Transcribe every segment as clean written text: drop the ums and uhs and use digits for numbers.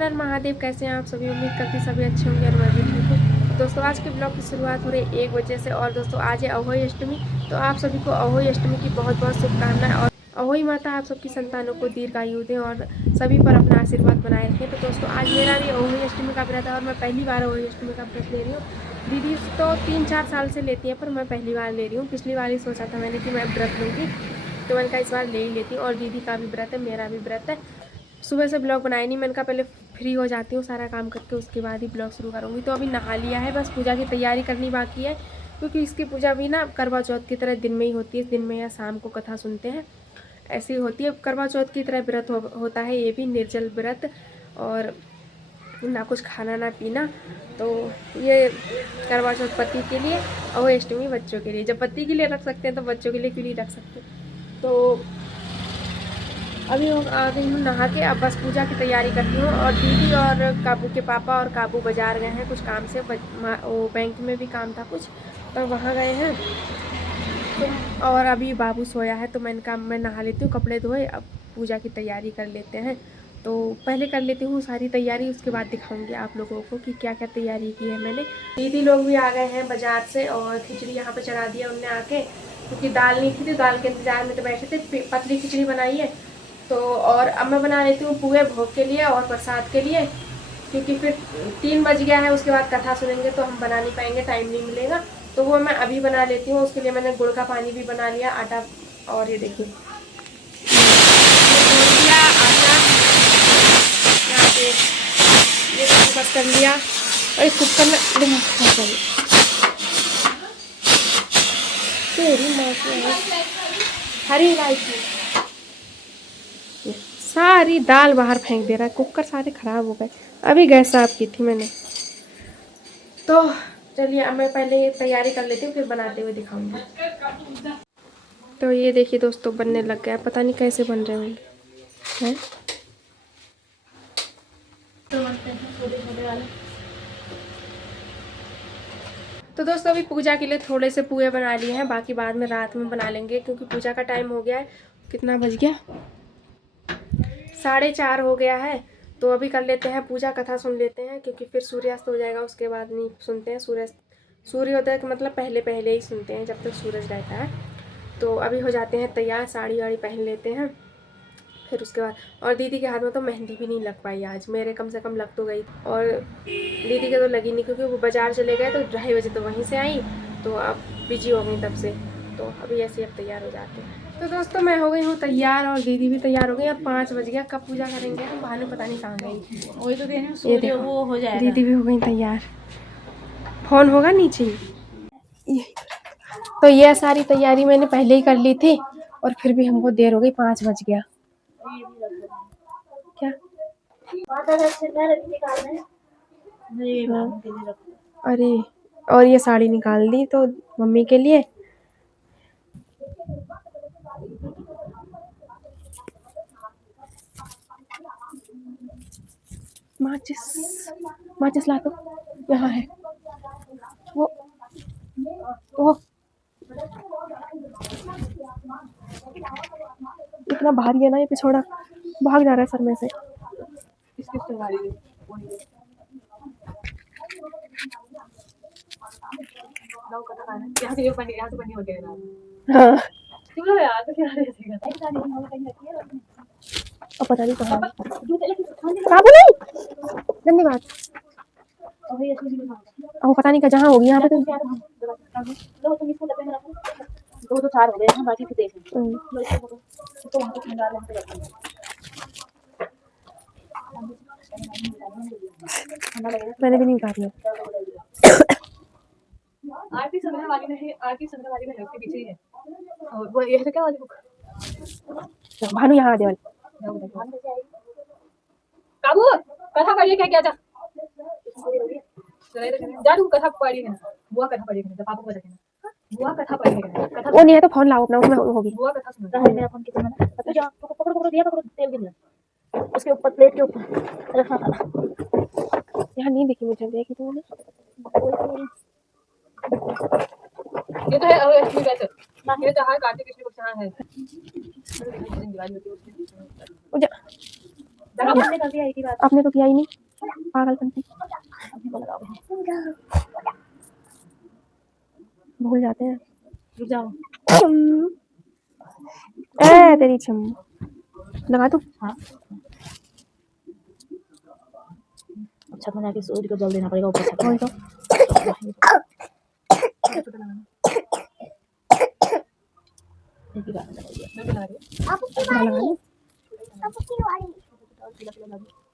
हर हर महादेव। कैसे हैं आप सभी? उम्मीद करती सभी अच्छे होंगे और मैं भी ठीक हूँ। दोस्तों आज के ब्लॉग की शुरुआत हो रही है 1 बजे से। और दोस्तों आज है अहोई अष्टमी, तो आप सभी को अहोई अष्टमी की बहुत बहुत शुभकामनाएं। और अहोई माता आप सबकी संतानों को दीर्घायु दें और सभी पर अपना आशीर्वाद बनाए रखें। तो दोस्तों आज मेरा भी अहोई अष्टमी का व्रत है और मैं पहली बार अहोई अष्टमी का व्रत ले रही हूँ। दीदी तो 3-4 साल से लेती है, पर मैं पहली बार ले रही हूँ। पिछली बार ही सोचा था मैंने कि मैं व्रत लूँगी, तो मैंने कहा इस बार ले ही लेती हूँ। और दीदी का भी व्रत है, मेरा भी व्रत है। सुबह से ब्लॉग बनाया नहीं, मैंने कहा पहले फ्री हो जाती हूँ सारा काम करके, उसके बाद ही ब्लॉग शुरू करूँगी। तो अभी नहा लिया है, बस पूजा की तैयारी करनी बाकी है, क्योंकि इसकी पूजा भी ना करवा चौथ की तरह दिन में ही होती है। दिन में या शाम को कथा सुनते हैं, ऐसी होती है। करवा चौथ की तरह व्रत होता है ये भी, निर्जल व्रत, और ना कुछ खाना ना पीना। तो ये करवा चौथ पति के लिए और अष्टमी बच्चों के लिए। जब पति के लिए रख सकते हैं तो बच्चों के लिए क्यों नहीं रख सकते। तो अभी आ गई हूँ नहा के, अब बस पूजा की तैयारी करती हूँ। और दीदी और काबू के पापा और काबू बाज़ार गए हैं कुछ काम से, वो बैंक में भी काम था कुछ, तो वहाँ गए हैं। तो और अभी बाबू सोया है, तो मैंने कहा मैं नहा लेती हूँ, कपड़े धोए, अब पूजा की तैयारी कर लेते हैं। तो पहले कर लेती हूँ सारी तैयारी, उसके बाद दिखाऊंगी आप लोगों को कि क्या क्या तैयारी की है मैंने। दीदी लोग भी आ गए हैं बाज़ार से, और खिचड़ी यहाँ पे चढ़ा दिया उनने आके, क्योंकि दाल नहीं थी तो दाल के इंतज़ार में तो बैठे थे। पतली खिचड़ी बनाई है। तो और अब मैं बना लेती हूँ पूए भोग के लिए और प्रसाद के लिए, क्योंकि फिर 3 बज गया है, उसके बाद कथा सुनेंगे तो हम बना नहीं पाएंगे, टाइम नहीं मिलेगा। तो वो मैं अभी बना लेती हूँ। उसके लिए मैंने गुड़ का पानी भी बना लिया, आटा, और ये देखिए लिया आटा यहाँ पे, ये बस कर लिया। और इस कुकर में तेरी माँ की हरी इलायची, सारी दाल बाहर फेंक दे रहा है, कुकर सारे खराब हो गए। अभी गैस साफ की थी मैंने। तो चलिए अब मैं पहले तैयारी कर लेती हूँ, फिर बनाते हुए दिखाऊंगी। तो ये देखिए दोस्तों बनने लग गया, पता नहीं कैसे बन रहे होंगे हैं। तो दोस्तों अभी पूजा के लिए थोड़े से पुए बना लिए हैं, बाकी बाद में रात में बना लेंगे, क्योंकि पूजा का टाइम हो गया है। कितना बज गया? 4:30 हो गया है। तो अभी कर लेते हैं पूजा, कथा सुन लेते हैं, क्योंकि फिर सूर्यास्त हो जाएगा, उसके बाद नहीं सुनते हैं। सूर्योदय का मतलब पहले पहले ही सुनते हैं, जब तक सूरज रहता है। तो अभी हो जाते हैं तैयार, साड़ी वाड़ी पहन लेते हैं, फिर उसके बाद। और दीदी के हाथ में तो मेहंदी भी नहीं लग पाई आज, मेरे कम से कम लग तो गई, और दीदी के तो लगी नहीं, क्योंकि वो बाज़ार चले गए तो 2:30 बजे तो वहीं से आई, तो अब बिजी हो गई तब से। तो अभी ऐसे अब तैयार हो जाते हैं। तो दोस्तों मैं हो गई हूँ तैयार, और दीदी भी तैयार हो गई। अब 5 बज गया, कब पूजा करेंगे हम? भानु पता नहीं कहाँ गई। वही तो देने ये देखो, वो हो जाएगा। दीदी भी हो गई तैयार, फोन होगा नीचे ही। तो ये सारी तैयारी मैंने पहले ही कर ली थी, और फिर भी हमको देर हो गई, 5 बज गया। क्या? हाँ। अरे, और ये साड़ी निकाल दी तो मम्मी के लिए। माचिस, माचिस ला तो, यहाँ है वो इतना भारी है ना ये, पिछोड़ा भाग जा रहा है सर में से। हाँ, अब पता नहीं कहाँ काबू नहीं, गंदी बात। अब पता नहीं जहाँ होगी यहाँ पे तो। दो तो 4 हो गए हैं, बाकी फिर देखें। मैंने भी नहीं उतारी है। आरती संग्रह वाली में, आरती संग्रह वाली में है, उसके पीछे ही है। और वो ये है क्या वाली बुक? भानु यहाँ आ दे वाली। काबू कथा पढ़िए, क्या क्या जा जा तू कथा पढ़ी है, बुआ कथा पढ़ी है, पापा को देखना बुआ कथा पढ़ी है। कथा वो नहीं है तो फोन लाओ अपना, उसमें होगी। बुआ कथा सुन रहा है मेरा फोन कितना है, तो जा पकड़ पकड़ दिया, पकड़ तेल गिर उसके ऊपर, प्लेट के ऊपर रखना था। यहाँ नहीं देखी मुझे, देखी तुमने? ये तो है अष्टमी वैसे ना, ये तो है कार्तिक कृष्ण पक्ष है। हमने कर दिया एक ही बात। आपने तो किया ही नहीं, पागलपंती, अपने को लगाओ। भूल जाते हैं। रुक जाओ। ए तेरी छम लगा तू। हाँ छत में जाके सूर्य को जल देना पड़ेगा ऊपर छत में। वही तो एक ही बात लगाइए। मैं भी लगा रही हूँ। थोड़ा लगा लो।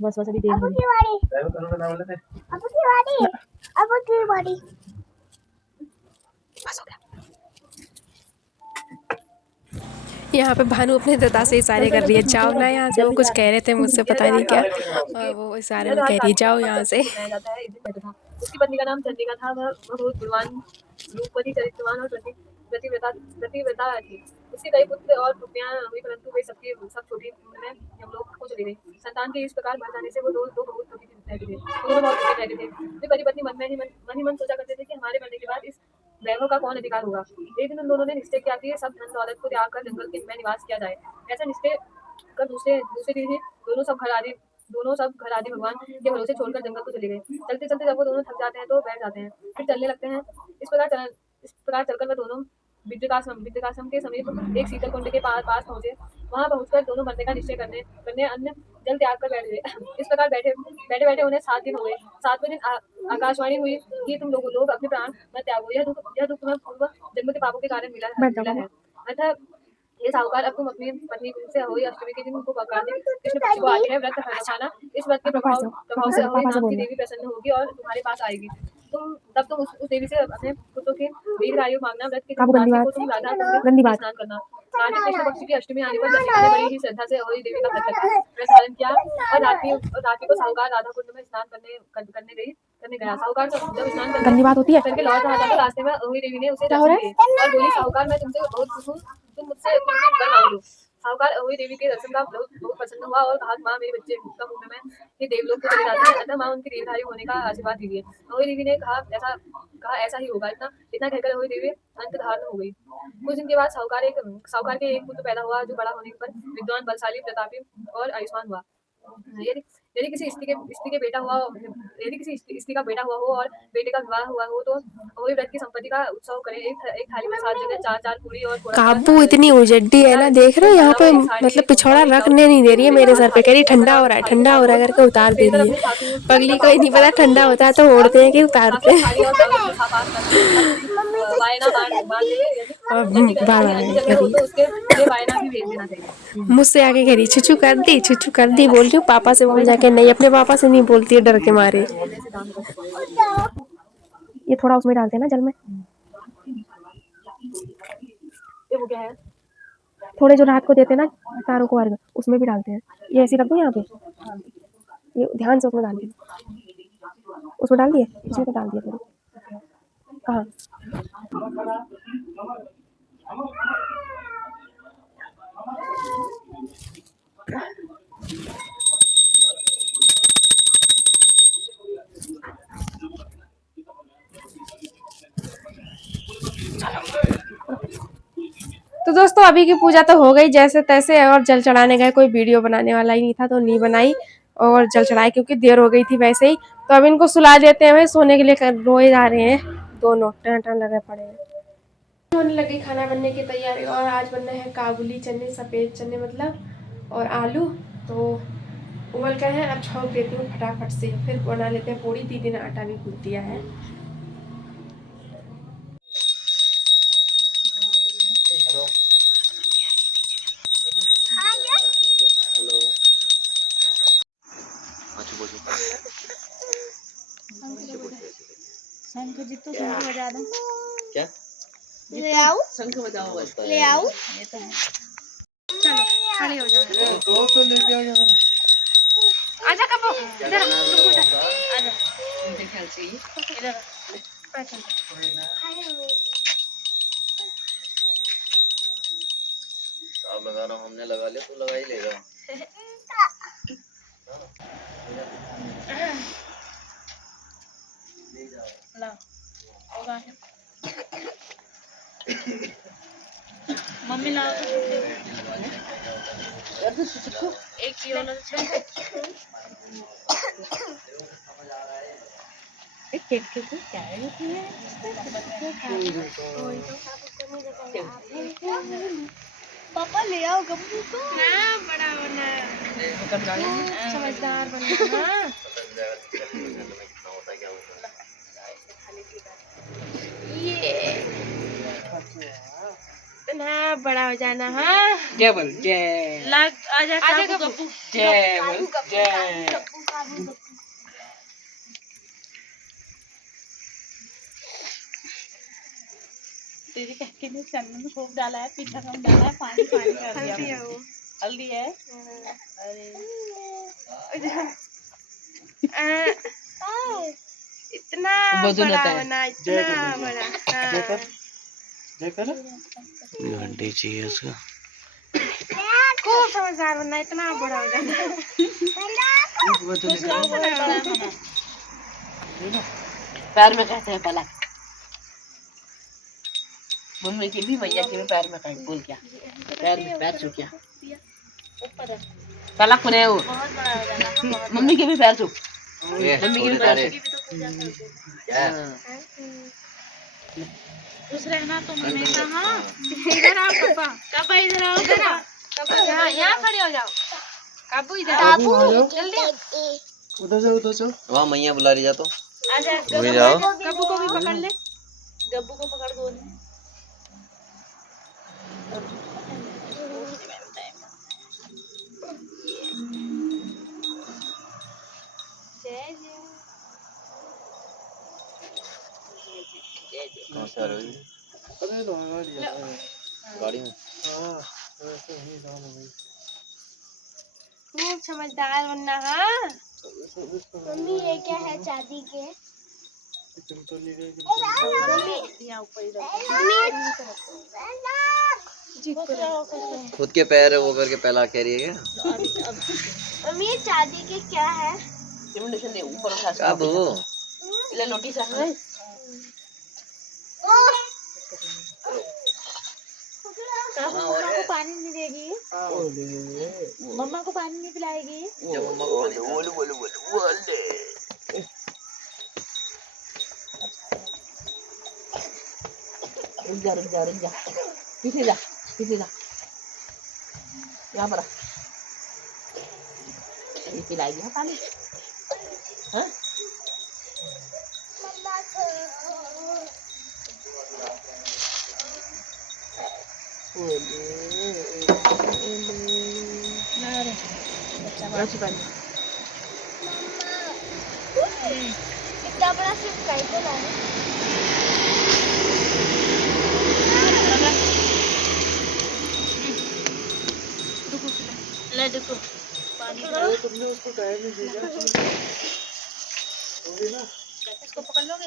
बस अभी देर हुई। बस हो गया। यहाँ पे भानु अपने दादा से इशारे कर रही है, जाओ ना यहाँ से। वो कुछ कह रहे थे मुझसे, पता नहीं क्या, और वो इशारे में कह रही है जाओ यहाँ से। उसकी पत्नी का नाम चंद्रिका था। वह बहुत गुणवान, रूपवती, चरित्रवान और प्रतिव्रता थी। उसके कई पुत्र और पुत्रियां हुई, परंतु वे सब छोटी उम्र में यमलोक को चली गई। संतान के इस प्रकार मर जाने से वो दो बहुत दुखी रहते थे। वे पति पत्नी मन ही मन सोचा करते थे कि हमारे मरने के बाद इस वैभव का कौन अधिकार होगा। एक दिन उन दोनों ने निश्चय किया कि सब धन दौलत को त्याग कर जंगल में निवास किया जाए। ऐसा निश्चय कर दूसरे दिन ही दोनों सब घर आदि भगवान के भरोसे छोड़कर जंगल को चले गए। चलते चलते जब वो दोनों थक जाते हैं तो बैठ जाते हैं, फिर चलने लगते हैं। इस प्रकार चलकर वह दोनों विद्यकाश्रम के समीप एक शीतल कुंड के पास पहुंचे। वहां पहुंचकर दोनों मरने का निश्चय करने अन्न जल त्याग कर बैठ गए। इस प्रकार बैठे उन्हें 7 दिन हो गए। 7वें दिन आकाशवाणी हुई कि तुम लोग अपने प्राण मत त्यागो। यह दुख तुम्हें पूर्व जन्म के पापों के कारण मिला है। अतः ये साहूकार, अब तुम अपनी पत्नी से अहोई अष्टमी के दिन को पकाने कृष्ण पक्ष को आते हैं व्रत खाना। इस व्रत के प्रभाव से अहोई नाम की देवी प्रसन्न होगी और तुम्हारे पास आएगी। तब तुम उस देवी से अपने पुत्रों के दीर्घायु मांगना। व्रत के दिन रात्रि को तुम राधा कुंड में स्नान करना। कार्तिक कृष्ण पक्ष की अष्टमी आने पर चंद्रिका ने बड़ी ही श्रद्धा से अहोई देवी का व्रत धारण किया और रात्रि को साहूकार राधा कुंड में स्नान करने गया। साहूकार जब स्नान करके लौट रहा था तो रास्ते में अहोई देवी ने उसे दर्शन दिए और बोली, साहूकार मैं तुमसे बहुत खुश हूँ, तुम मुझसे वर मांग लो। साहूकार अहोई देवी के दर्शन का बहुत प्रसन्न हुआ और कहा, माँ मेरे बच्चे कम उम्र में ये देवलोक को चले जाते हैं, अतः माँ उनकी दीर्घायु होने का आशीर्वाद दीजिए। अहोई देवी ने कहा ऐसा ही होगा। इतना कहकर अहोई देवी अंत धारण हो गई। कुछ दिन के बाद साहूकार के एक पुत्र पैदा हुआ जो बड़ा होने पर विद्वान, बलशाली, प्रतापी और आयुष्मान हुआ। यदि किसी स्त्री का बेटा हुआ हो और बेटे का विवाह हुआ हो तो अहोई व्रत की संपत्ति का उत्सव करें। एक थाली में 7 जगह 4 पूरी और काबू इतनी उजड्डी है ना, देख रहे हो यहाँ पे, मतलब पिछौड़ा रखने नहीं दे रही है मेरे सर पे, कह रही ठंडा हो रहा है करके उतार दे रही है। पगली को ही नहीं पता ठंडा होता है तो ओढ़ते हैं कि उतारते हैं। मुझसे आके कह रही छुछू कर दी। बोल रही हूँ पापा से बोल जाके, नहीं अपने पापा से नहीं बोलती है डर के मारे। ये थोड़ा उसमें डालते हैं ना जल में, वो क्या है? थोड़े जो रात को देते हैं ना तारों को अर्घ, उसमें भी डालते हैं। ये ऐसे रख दो यहाँ पे, ये ध्यान से उसमें डाल दिए। उसमें डाल दिए, इसमें तो डाल दिए थोड़ी। कहाँ? तो दोस्तों अभी की पूजा तो हो गई जैसे तैसे, और जल चढ़ाने गए, कोई वीडियो बनाने वाला ही नहीं था तो नहीं बनाई और जल चढ़ाए क्योंकि देर हो गई थी वैसे ही। तो अब इनको सुला देते हैं, सोने के लिए रोए जा रहे हैं दोनों, टन लगे पड़े हैं। होने लगी खाना बनने की तैयारी और आज बनना है काबुली चने, सफ़ेद चने मतलब, और आलू। तो उबल गए हैं, अब छौंक देती हूँ फटाफट से, फिर बना लेते हैं पूड़ी। दीदी ने आटा भी गूंथ दिया है। शंख जितो शंख बजा दो। क्या ले आओ, शंख बजाओ बस। ले आओ। ये तो है। चलो खाली हो जाओ। तो लेके आ जाओ। आजा कबो इधर आजा मुझे ख्याल से इधर आप लगा रहा हूँ, हमने लगा लिया तो लगा ही लेगा। ला होगा। मम्मी लाओ तो एक ये वाला पापा ले आओ गप्पू को ना बड़ा होना समझदार बनना हाँ कितना होता है क्या होता है ये इतना बड़ा हो जाना हाँ जय बोल जय लग आजा गप्पू जय बोल जय तेरी कहके ने चंदन में खूब डाला है, पीछा कम डाला है, पानी पानी कर दिया हल्दी है वो हल्दी है। अरे इतना वजन बड़ा होता है। होना इतना बड़ा हाँ घंटी चाहिए उसका खूब समझदार बनना इतना बड़ा हो जाना पैर में कहते हैं पलक, मम्मी की भी भैया के भी पैर में कहीं बोल क्या पैर छू क्या पलक ने वो बहुत बड़ा हो जाना मम्मी के भी पैर छू मम्मी की भी पैर खुश रहना तुम हमेशा हाँ इधर आओ कब्बा इधर आओ यहाँ खड़े हो जाओ काबू इधर जल्दी वहाँ मैया बुला रही जा तो आजा वही जाओ काबू को भी पकड़ ले गब्बू को पकड़ दो कहाँ से आ रहे हो जी? गाड़ी में खूब समझदार बनना हाँ मम्मी ये क्या है चांदी के? खुद के पैर वो करके पहला कह रही है क्या मम्मी ये चांदी के क्या है? ऊपर उठा अब वो ले लोटी सा मम्मा को पानी नहीं देगी? मम्मा को पानी नहीं पिलाएगी? जब मम्मा को पानी रुक जा पीछे जा यहाँ पर ये पिलाएगी हाँ पानी हाँ इतना बड़ा सिर्फ कैसे लाए? ले देखो पानी तुमने उसको टाइम नहीं दिया इसको पकड़ लोगे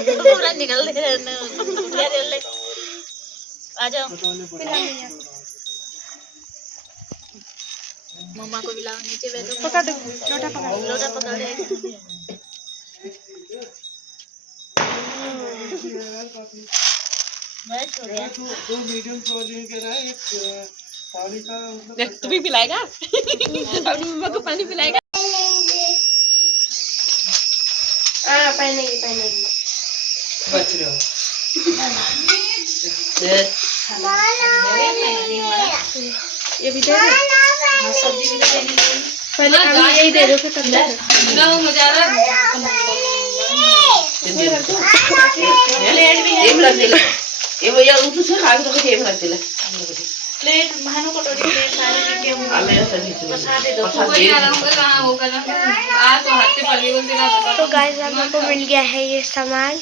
पूरा निकल ले ले आ जाओ मम्मा को बुलाओ नीचे बैठो पकड़ दो लोटा पकड़ ले तू भी पिलाएगा अपनी मम्मा को पानी पिलाएगा हाँ पहनेगी बच रहे हो ये भी दे दो सब्जी भी देनी पहले अभी यही दे दो फिर तब दे दो मजा आ रहा ये भैया उठो से खा के तो ये रख दिला प्लेट भानु कटोरी प्लेट सारे लेके हम आ मेरा सर नीचे बसा दे दो बसा दे कहां होगा ना आज तो हाथ से पली बोल देना तो गाइस हम लोग को मिल गया है ये सामान